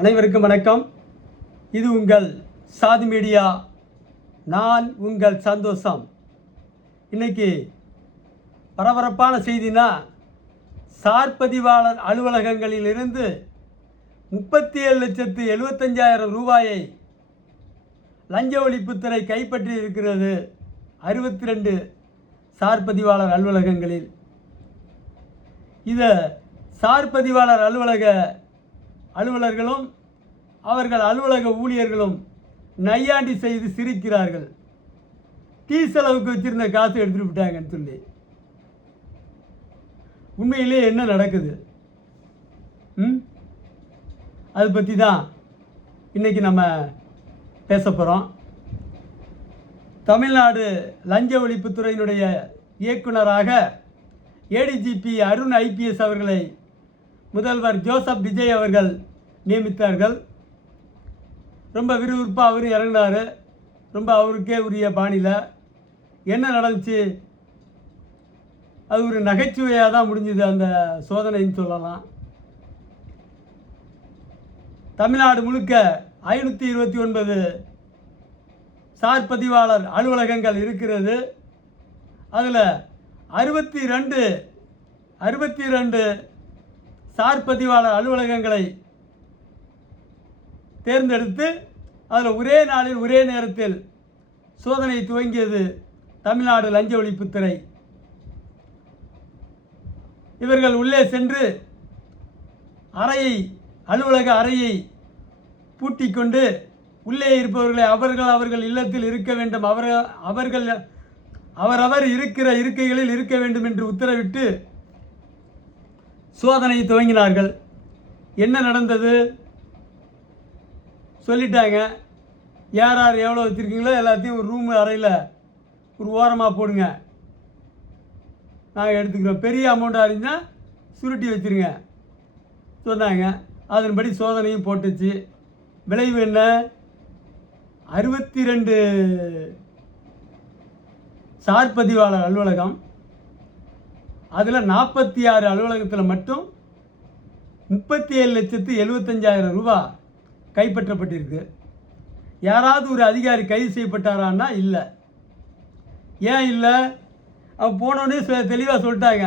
அனைவருக்கும் வணக்கம். இது உங்கள் சாதி மீடியா. நான் உங்கள் சந்தோஷம். இன்னைக்கு பரபரப்பான செய்தினா, சார் பதிவாளர் அலுவலகங்களிலிருந்து 37,75,000 ரூபாயை லஞ்ச ஒழிப்புத்துறை கைப்பற்றி இருக்கிறது. 62 சார் பதிவாளர் அலுவலகங்களில். இதை சார் பதிவாளர் அலுவலர்களும் அவர்கள் அலுவலக ஊழியர்களும் நையாண்டி செய்து சிரிக்கிறார்கள். டீ செலவுக்கு வச்சிருந்த காசு எடுத்துட்டு விட்டாங்கன்னு சொல்லி. உண்மையிலே என்ன நடக்குது? அதை பற்றி தான் இன்றைக்கி நம்ம பேச போகிறோம். தமிழ்நாடு லஞ்ச ஒழிப்புத்துறையினுடைய இயக்குனராக ஏடிஜிபி அருண் IPS அவர்களை முதல்வர் ஜோசப் விஜய் அவர்கள் நியமித்தார்கள். ரொம்ப விறுவிறுப்பாக அவரும் இறங்கினார். ரொம்ப அவருக்கே உரிய பாணியில். என்ன நடந்துச்சு? அது ஒரு நகைச்சுவையாக தான் முடிஞ்சுது அந்த சோதனைன்னு சொல்லலாம். தமிழ்நாடு முழுக்க 529 சார் பதிவாளர் அலுவலகங்கள் இருக்கிறது. அதில் 62 சார் பதிவாளர் அலுவலகங்களை தேர்ந்தெடுத்து அதில் ஒரே நாளில் ஒரே நேரத்தில் சோதனை துவங்கியது தமிழ்நாடு லஞ்ச ஒழிப்புத்துறை. இவர்கள் உள்ளே சென்று அலுவலக அறையை பூட்டி கொண்டு உள்ளே இருப்பவர்களை அவர்கள் இல்லத்தில் இருக்க வேண்டும், அவரவர் இருக்கிற இருக்கைகளில் இருக்க வேண்டும் என்று உத்தரவிட்டு சோதனை துவங்கினார்கள். என்ன நடந்தது சொல்லிட்டாங்க. யார் எவ்வளோ வச்சுருக்கீங்களோ எல்லாத்தையும் ஒரு ரூமு அறையில் ஒரு ஓரமாக போடுங்க, நாங்கள் எடுத்துக்கிறோம். பெரிய அமௌண்ட்டாக இருந்தால் சுருட்டி வச்சுருங்க சொன்னாங்க. அதன்படி சோதனையும் போட்டுச்சு. விளைவு என்ன? 62 சார் பதிவாளர் அலுவலகம். அதில் 46 அலுவலகத்தில் மட்டும் 37,75,000 ரூபா கைப்பற்றப்பட்டிருக்கு. யாராவது ஒரு அதிகாரி கைது செய்யப்பட்டாரான்னா இல்லை. ஏன் இல்லை? அவங்க போனோடனே தெளிவாக சொல்லிட்டாங்க,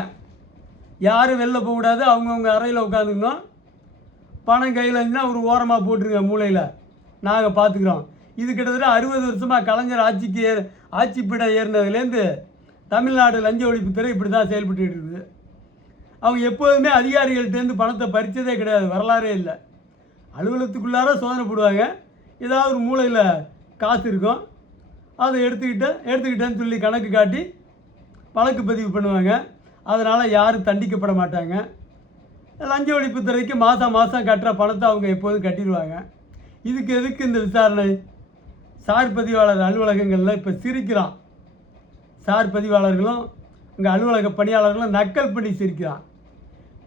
யாரும் வெளில போகக்கூடாது, அவங்கவுங்க அறையில் உட்காந்துக்கணும், பணம் கையில் இருந்துச்சுன்னா ஒரு ஓரமாக போட்டுருங்க மூலையில், நாங்கள் பார்த்துக்குறோம். இது கிட்டத்தட்ட 60 வருஷமாக கலைஞர் ஆட்சிப்பீடம் ஏறினதுலேருந்து தமிழ்நாடு லஞ்ச ஒழிப்புத்துறை இப்படி தான் செயல்பட்டு இருக்குது. அவங்க எப்போதுமே அதிகாரிகள்கிட்டேருந்து பணத்தை பறித்ததே கிடையாது, வரலாறே இல்லை. அலுவலகத்துக்குள்ளார சோதனை போடுவாங்க, ஏதாவது ஒரு மூலையில் காசு இருக்கும், அதை எடுத்துக்கிட்டேன்னு சொல்லி கணக்கு காட்டி வழக்கு பதிவு பண்ணுவாங்க. அதனால் யாரும் தண்டிக்கப்பட மாட்டாங்க. லஞ்ச ஒழிப்புத்துறைக்கு மாதம் கட்டுற பணத்தை அவங்க எப்போதும் கட்டிடுவாங்க. இதுக்கு எதுக்கு இந்த விசாரணை? சார் பதிவாளர் அலுவலகங்களில் இப்போ சிரிக்கிறான். சார் பதிவாளர்களும் இங்கே அலுவலக பணியாளர்களும் நக்கல் பண்ணி சிரிக்கிறான்.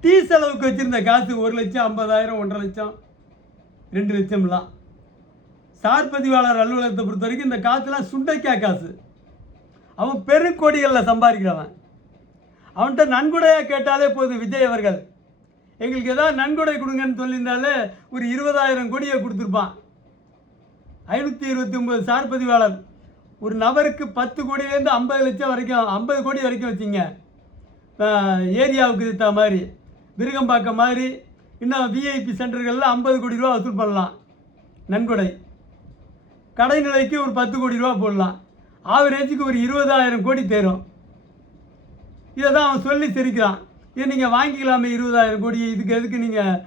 டீ செலவுக்கு வச்சுருந்த காசு 1,50,000, 1,50,000, 2,00,000லாம். சார் பதிவாளர் அலுவலகத்தை பொறுத்த வரைக்கும் இந்த காசுலாம் சுண்டைக்காய் காசு. அவன் பெருக்கோடிகளில் சம்பாதிக்கிறவன். அவன்கிட்ட நன்கொடையாக கேட்டாலே போதும். விஜய் அவர்கள் எங்களுக்கு ஏதாவது நன்கொடை கொடுங்கன்னு சொல்லியிருந்தாலே ஒரு 20,000 கோடியை கொடுத்துருப்பான். 529 சார் பதிவாளர் ஒரு நபருக்கு 10 கோடியிலேருந்து 50 லட்சம் வரைக்கும், 50 கோடி வரைக்கும் வச்சிங்க. ஏரியாவுக்கு தகுந்த மாதிரி விருகம்பாக்கம் மாதிரி இன்னும் VIP சென்டர்களில் 50 கோடி ரூபா வசூல் பண்ணலாம் நன்கொடை. கடைநிலைக்கு ஒரு 10 கோடி ரூபா போடலாம். ஆவரேஜுக்கு ஒரு 20,000 கோடி தேரும். இதை தான் அவன் சொல்லி சிரிக்கிறான். இதை நீங்கள் வாங்கிக்கலாமே 20,000 கோடி, இதுக்கு எதுக்கு நீங்கள்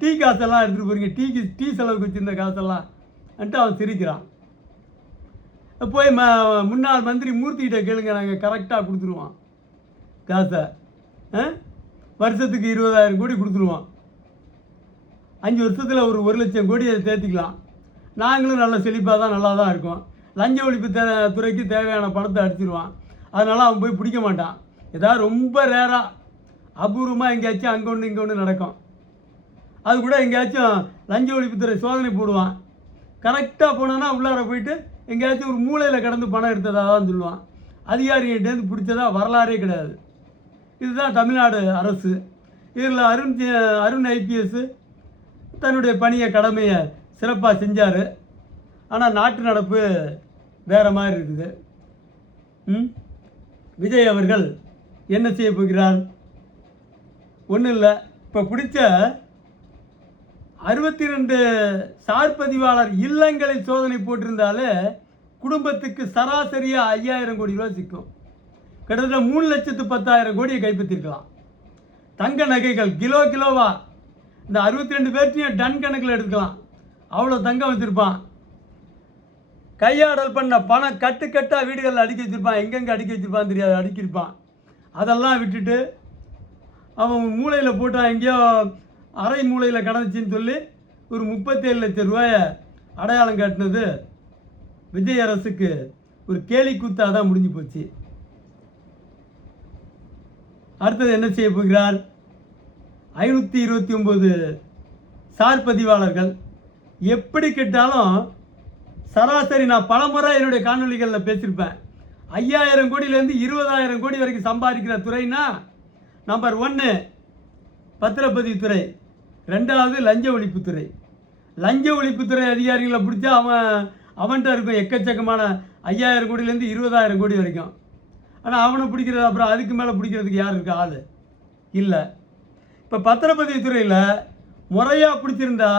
டீ காசெல்லாம் எடுத்துகிட்டு போகிறீங்க, டீ செலவுக்கு வச்சுருந்த காசெல்லாம் அன்ட்டு அவன் சிரிக்கிறான். போய் முன்னாள் மந்திரி மூர்த்திகிட்ட கேளுங்க, நாங்கள் கரெக்டாக கொடுத்துருவோம் காசை. வருஷத்துக்கு 20,000 கோடி கொடுத்துருவோம். 5 வருஷத்தில் ஒரு 1,00,000 கோடி அதை தேர்த்திக்கலாம். நாங்களும் நல்ல செழிப்பாக தான் நல்லா தான் இருக்கோம். லஞ்ச ஒழிப்பு துறைக்கு தேவையான பணத்தை அடிச்சிடுவான். அதனால் அவன் போய் பிடிக்க மாட்டான். ஏதாவது ரொம்ப ரேராக அபூர்வமாக எங்கேயாச்சும் அங்கே ஒன்று இங்கே ஒன்று நடக்கும். அது கூட எங்கேயாச்சும் லஞ்ச ஒழிப்புத்துறை சோதனை போடுவான். கரெக்டாக போனோன்னா உள்ளார போயிட்டு எங்கேயாச்சும் ஒரு மூலையில் கடந்து பணம் எடுத்ததாக தான் சொல்லுவான். அதிகாரிகிட்டேருந்து பிடிச்சதா வரலாறே கிடையாது. இதுதான் தமிழ்நாடு அரசு. இதில் அருண் IPS தன்னுடைய பணியை கடமையை சிறப்பாக செஞ்சார். ஆனால் நாட்டு நடப்பு வேறு மாதிரி இருக்குது. விஜய் அவர்கள் என்ன செய்ய போகிறார்? ஒன்றும் இல்லை. இப்போ பிடிச்ச 62 சார் பதிவாளர் இல்லங்களில் சோதனை போட்டிருந்தாலே குடும்பத்துக்கு சராசரியாக 5000 கோடி ரூபா சிக்கும். கிட்டத்தட்ட 3,10,000 கோடியை கைப்பற்றிருக்கலாம். தங்க நகைகள் கிலோவா இந்த 62 பேர்த்தையும் டன் கணக்கில் எடுத்துக்கலாம். அவ்வளோ தங்கம் வச்சுருப்பான். கையாடல் பண்ண பணம் கட்டாக வீடுகளில் அடுக்கி வச்சுருப்பான். எங்கெங்கே அடுக்கி வச்சுருப்பான் தெரியாது, அடுக்கியிருப்பான். அதெல்லாம் விட்டுட்டு அவன் மூளையில் போட்டான், எங்கேயோ அரை மூளையில் கடந்துச்சின்னு சொல்லி ஒரு 37 லட்சம் ரூபாயை அடையாளம் காட்டினது விஜய் அரசுக்கு ஒரு கேலி கூத்தாக தான் முடிஞ்சு போச்சு. அடுத்தது என்ன செய்ய போகிறார்? 529 சார் பதிவாளர்கள் எப்படி கேட்டாலும் சராசரி, நான் பலமுறை என்னுடைய காணொலிகளில் பேசியிருப்பேன், 5000 கோடியிலேருந்து 20,000 கோடி வரைக்கும் சம்பாதிக்கிற துறைனா நம்பர் 1 பத்திரப்பதிவுத்துறை, 2வது லஞ்ச ஒழிப்புத்துறை. லஞ்ச ஒழிப்புத்துறை அதிகாரிகளை பிடிச்சா அவன்கிட்ட இருக்கும் எக்கச்சக்கமான 5000 கோடியிலேருந்து 20,000 கோடி வரைக்கும். ஆனால் அவனை பிடிக்கிறது, அப்புறம் அதுக்கு மேலே பிடிக்கிறதுக்கு யார் இருக்கா? ஆள் இல்லை. இப்போ பத்திரப்பதிவுத்துறையில் முறையாக பிடிச்சிருந்தா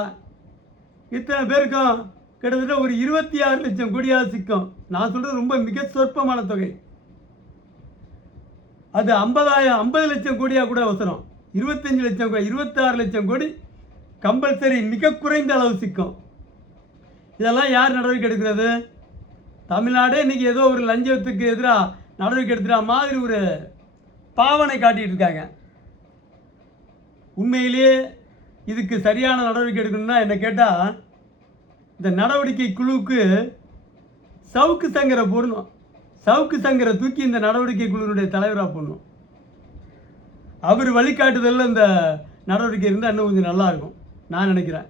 இத்தனை பேருக்கும் கிட்டத்தட்ட ஒரு 26 லட்சம் கோடியாக சிக்கும். நான் சொல்கிறது ரொம்ப மிக சொற்பமான தொகை. அது 50 லட்சம் கோடியாக கூட அவசரம். 25 லட்சம் கோடி, 26 லட்சம் கோடி கம்பல்சரி மிக குறைந்த அளவு சிக்கும். இதெல்லாம் யார் நடவடிக்கை எடுக்கிறது? தமிழ்நாடே இன்றைக்கி ஏதோ ஒரு லஞ்சத்துக்கு எதிராக நடவடிக்கை எடுத்துகிற மாதிரி ஒரு பாவனை காட்டிகிட்டு இருக்காங்க. உண்மையிலேயே இதுக்கு சரியான நடவடிக்கை எடுக்கணும்னா என்ன கேட்டால், இந்த நடவடிக்கை குழுவுக்கு சவுக்கு சங்கரை போடணும். சவுக்கு சங்கரை தூக்கி இந்த நடவடிக்கை குழுவினுடைய தலைவராக போடணும். அவர் வழிகாட்டுதலில் இந்த நடவடிக்கை இருந்தால் இன்னும் கொஞ்சம் நல்லாயிருக்கும் நான் நினைக்கிறேன்.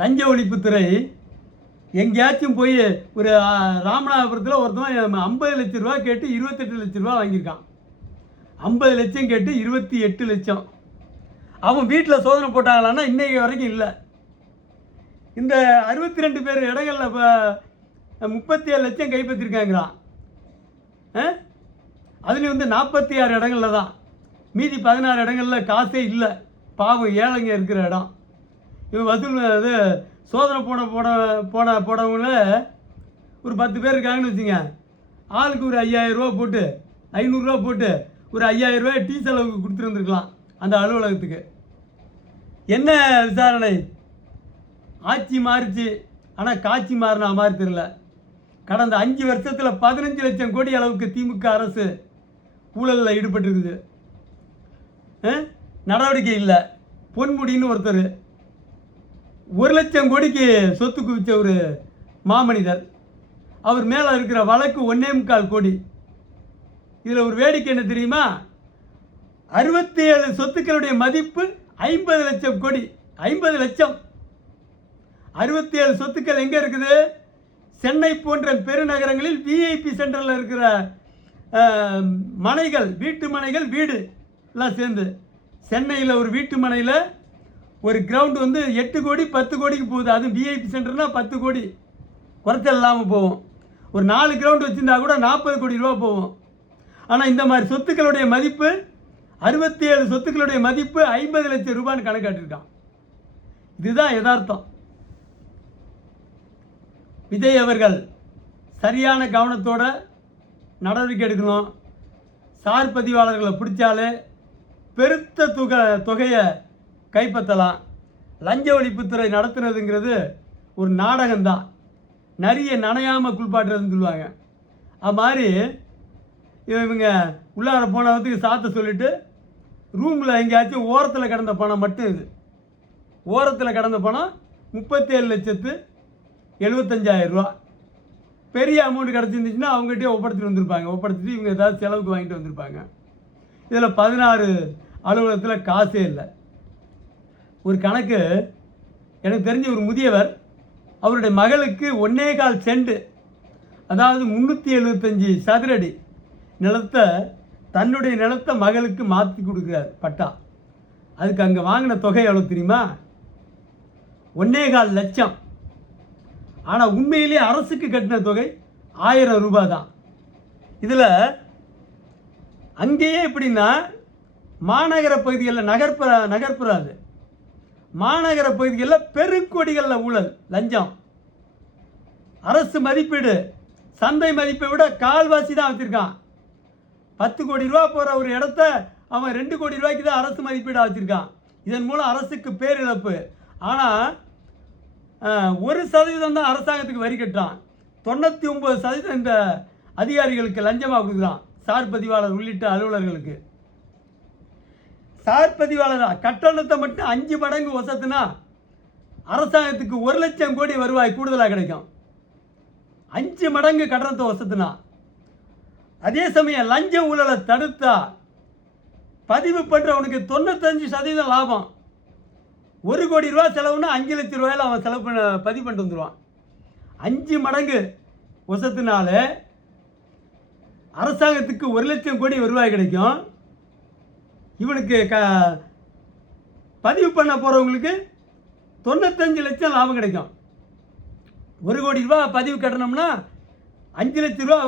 லஞ்ச ஒழிப்புத்துறை எங்கேயாச்சும் போய் ஒரு ராமநாதபுரத்தில் ஒருத்தன் 50 லட்சம் ரூபா கேட்டு 28 லட்சம் ரூபா வாங்கியிருக்கான். 50 லட்சம் கேட்டு 28 லட்சம். அவன் வீட்டில் சோதனை போட்டாங்களான்னா இன்றைக்கு வரைக்கும் இல்லை. இந்த 62 பேர் இடங்களில் இப்போ 37 லட்சம் கைப்பற்றிருக்காங்கிறான். அதுலேயும் 46 இடங்களில் தான், மீதி 16 இடங்களில் காசே இல்லை. பாவம் ஏழைங்க இருக்கிற இடம். இவன் வசூல் அது சோதனை போனவங்கள ஒரு 10 பேர் இருக்காங்கன்னு வச்சுங்க. ஆளுக்கு ஒரு 5000 ரூபா போட்டு 500 ரூபா போட்டு ஒரு 5000 ரூபாய் டீ செலவுக்கு கொடுத்துருந்துருக்கலாம் அந்த அலுவலகத்துக்கு. என்ன விசாரணை? ஆட்சி மாறிச்சு, ஆனால் காட்சி மாறினா மாதிரி தெரியல. கடந்த 5 வருஷத்தில் 15 லட்சம் கோடி அளவுக்கு திமுக அரசு ஊழலில் ஈடுபட்டிருக்குது. நடவடிக்கை இல்லை. பொன்முடின்னு ஒருத்தர் 1 லட்சம் கோடிக்கு சொத்து குவிச்ச ஒரு மாமனிதர், அவர் மேலே இருக்கிற வழக்கு 1.25 கோடி. இதில் ஒரு வேடிக்கை என்ன தெரியுமா? 67 சொத்துக்களுடைய மதிப்பு 50 லட்சம் கோடி. 50 லட்சம் 67 சொத்துக்கள் எங்கே இருக்குது? சென்னை போன்ற பெருநகரங்களில் விஐபி சென்டரில் இருக்கிற மனைகள், வீட்டு மனைகள், வீடு எல்லாம் சேர்ந்து. சென்னையில் ஒரு வீட்டு மனையில் ஒரு கிரவுண்டு 8 கோடி 10 கோடிக்கு போகுது. அதுவும் விஐபி சென்டர்னால் 10 கோடி குறைச்சல் இல்லாமல் போகும். ஒரு 4 கிரவுண்டு வச்சுருந்தா கூட 40 கோடி ரூபா போகும். ஆனால் இந்த மாதிரி சொத்துக்களுடைய மதிப்பு 67 சொத்துக்களுடைய மதிப்பு 50 லட்சம் ரூபான்னு கணக்காட்டிருக்கான். இதுதான் யதார்த்தம். விஜய் அவர்கள் சரியான கவனத்தோட நடவடிக்கை எடுக்கணும். சார் பதிவாளர்களை பிடிச்சாலே பெருத்த தொகையை கைப்பற்றலாம். லஞ்ச ஒழிப்புத்துறை நடத்துனதுங்கிறது ஒரு நாடகம்தான். நிறைய நனையாமல் குளிப்பாட்டுறதுன்னு சொல்லுவாங்க. அது மாதிரி இவங்க உள்ளார போனதுக்கு சாத்த சொல்லிவிட்டு ரூமில் எங்கேயாச்சும் ஓரத்தில் கிடந்த பணம் மட்டும் இது. ஓரத்தில் கிடந்த பணம் 37,75,000 ரூபா. பெரிய அமௌண்ட் கிடச்சிருந்துச்சுன்னா அவங்ககிட்டயே ஒப்படைச்சிட்டு வந்திருப்பாங்க. ஒப்படைச்சிட்டு இவங்க ஏதாவது செலவுக்கு வாங்கிட்டு வந்திருப்பாங்க. இதில் 16 அலுவலகத்தில் காசே இல்லை. ஒரு கணக்கு எனக்கு தெரிஞ்ச ஒரு முதியவர் அவருடைய மகளுக்கு 1.25 சென்ட், அதாவது 375 சதுரடி நிலத்தை, தன்னுடைய நிலத்தை மகளுக்கு மாற்றி கொடுக்குறார் பட்டா. அதுக்கு அங்கே வாங்கின தொகை எவ்வளோ தெரியுமா? 1.25 லட்சம். ஆனால் உண்மையிலேயே அரசுக்கு கட்டின தொகை 1000 ரூபாய் தான். இதில் அங்கேயே எப்படின்னா, மாநகர பகுதிகளில் நகர்ப்புறாது மாநகர பகுதிகளில் பெருங்கோடிகளில் ஊழல், லஞ்சம். அரசு மதிப்பீடு சந்தை மதிப்பை விட கால்வாசி தான் வச்சுருக்கான். 10 கோடி ரூபா போகிற ஒரு இடத்த அவன் 2 கோடி ரூபாய்க்கு தான் அரசு மதிப்பீடாக வச்சுருக்கான். இதன் மூலம் அரசுக்கு பேரிழப்பு. ஆனால் 1% தான் அரசாங்கத்துக்கு வரி கட்டுறான். 99% இந்த அதிகாரிகளுக்கு லஞ்சமாக கொடுக்குறான். சார் பதிவாளர் உள்ளிட்ட அலுவலர்களுக்கு. சார் பதிவாளர் கட்டணத்தை மட்டும் 5 மடங்கு வசத்துனா அரசாங்கத்துக்கு 1 லட்சம் கோடி வருவாய் கூடுதலாக கிடைக்கும். 5 மடங்கு கட்டணத்தை வசத்துனா. அதே சமயம் லஞ்ச ஊழலை தடுத்தா பதிவு பண்ணுறவனுக்கு 95% லாபம். 1 கோடி ரூபா செலவுனா 5 லட்சம் ரூபாயில் அவன் பதிவு பண்ணிட்டு வந்துடுவான். 5 மடங்கு வசத்தினால அரசாங்கத்துக்கு 1 லட்சம் கோடி வருவாய் கிடைக்கும். இவனுக்கு பதிவு பண்ண போகிறவங்களுக்கு 95 லட்சம் லாபம் கிடைக்கும். 1 கோடி ரூபா பதிவு கட்டணும்னா 5 லட்சம் ரூபா,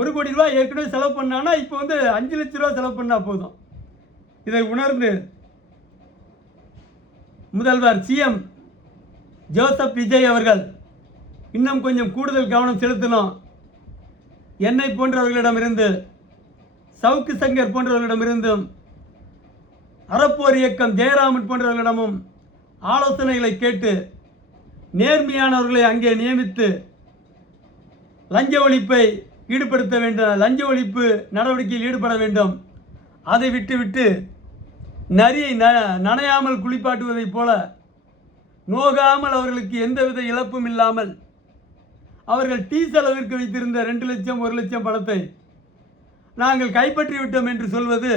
1 கோடி ரூபா ஏற்கனவே செலவு பண்ணான்னா இப்போ 5 லட்சம் ரூபா செலவு பண்ணால் போதும். இதை உணர்ந்து முதல்வர் சிஎம் ஜோசப் விஜய் அவர்கள் இன்னும் கொஞ்சம் கூடுதல் கவனம் செலுத்தணும். என்னை போன்றவர்களிடமிருந்து, சவுக்கு சங்கர் போன்றவர்களிடமிருந்தும், அறப்போர் இயக்கம் ஜெயராமன் போன்றவர்களிடமும் ஆலோசனைகளை கேட்டு நேர்மையானவர்களை அங்கே நியமித்து லஞ்ச ஒழிப்பை ஈடுபடுத்த வேண்டும். லஞ்ச ஒழிப்பு நடவடிக்கையில் ஈடுபட வேண்டும். அதை விட்டுவிட்டு நரியை நனையாமல் குளிப்பாட்டுவதைப் போல நோகாமல் அவர்களுக்கு எந்தவித இழப்பும் இல்லாமல் அவர்கள் டீ செலவிற்கு வைத்திருந்த 2 லட்சம் 1 லட்சம் பணத்தை நாங்கள் கைப்பற்றிவிட்டோம் என்று சொல்வது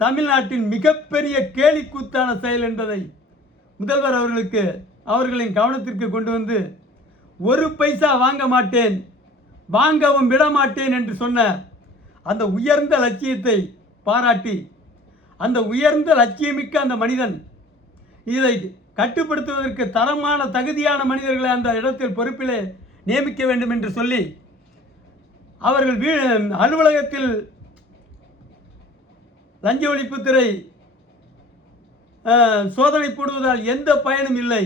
தமிழ்நாட்டின் மிகப்பெரிய கேலிக்கூத்தான செயல் என்பதை முதல்வர் அவர்களின் கவனத்திற்கு கொண்டு வந்து, 1 பைசா வாங்க மாட்டேன், வாங்கவும் விட மாட்டேன் என்று சொன்ன அந்த உயர்ந்த லட்சியத்தை பாராட்டி, அந்த உயர்ந்த லட்சியமிக்க அந்த மனிதன் இதை கட்டுப்படுத்துவதற்கு தரமான தகுதியான மனிதர்களை அந்த இடத்தில் பொறுப்பிலே நியமிக்க வேண்டும் என்று சொல்லி, அவர்கள் அலுவலகத்தில் லஞ்ச ஒழிப்புத்துறை சோதனை போடுவதால் எந்த பயனும் இல்லை.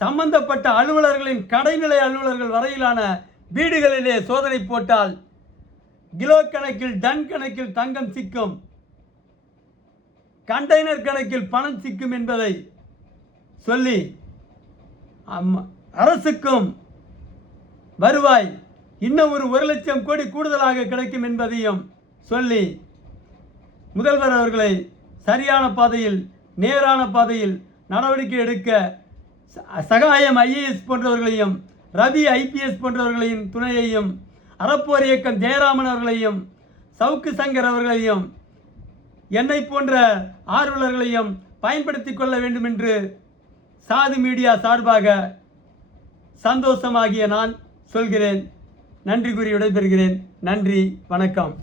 சம்பந்தப்பட்ட அலுவலர்களின் கடைநிலை அலுவலர்கள் வரையிலான வீடுகளிலே சோதனை போட்டால் கிலோ கணக்கில், டன் கணக்கில் தங்கம் சிக்கும், கண்டெய்னர் கணக்கில் பணம் சிக்கும் என்பதை சொல்லி அரசுக்கும் வருவாய் இன்னும் ஒரு 1 லட்சம் கோடி கூடுதலாக கிடைக்கும் என்பதையும் சொல்லி முதல்வர் அவர்களை சரியான பாதையில், நேரான பாதையில் நடவடிக்கை எடுக்க சகாயம் ஐஏஎஸ் போன்றவர்களையும், ரவி ஐபிஎஸ் போன்றவர்களையும் துணையையும், அறப்போர் இயக்கம் ஜெயராமன் அவர்களையும், சவுக்கு சங்கர் அவர்களையும், என்னை போன்ற ஆர்வலர்களையும் பயன்படுத்தி கொள்ள வேண்டும் என்று சாது மீடியா சார்பாக சந்தோஷமாகிய நான் சொல்கிறேன். நன்றி கூறி விடைபெறுகிறேன். நன்றி, வணக்கம்.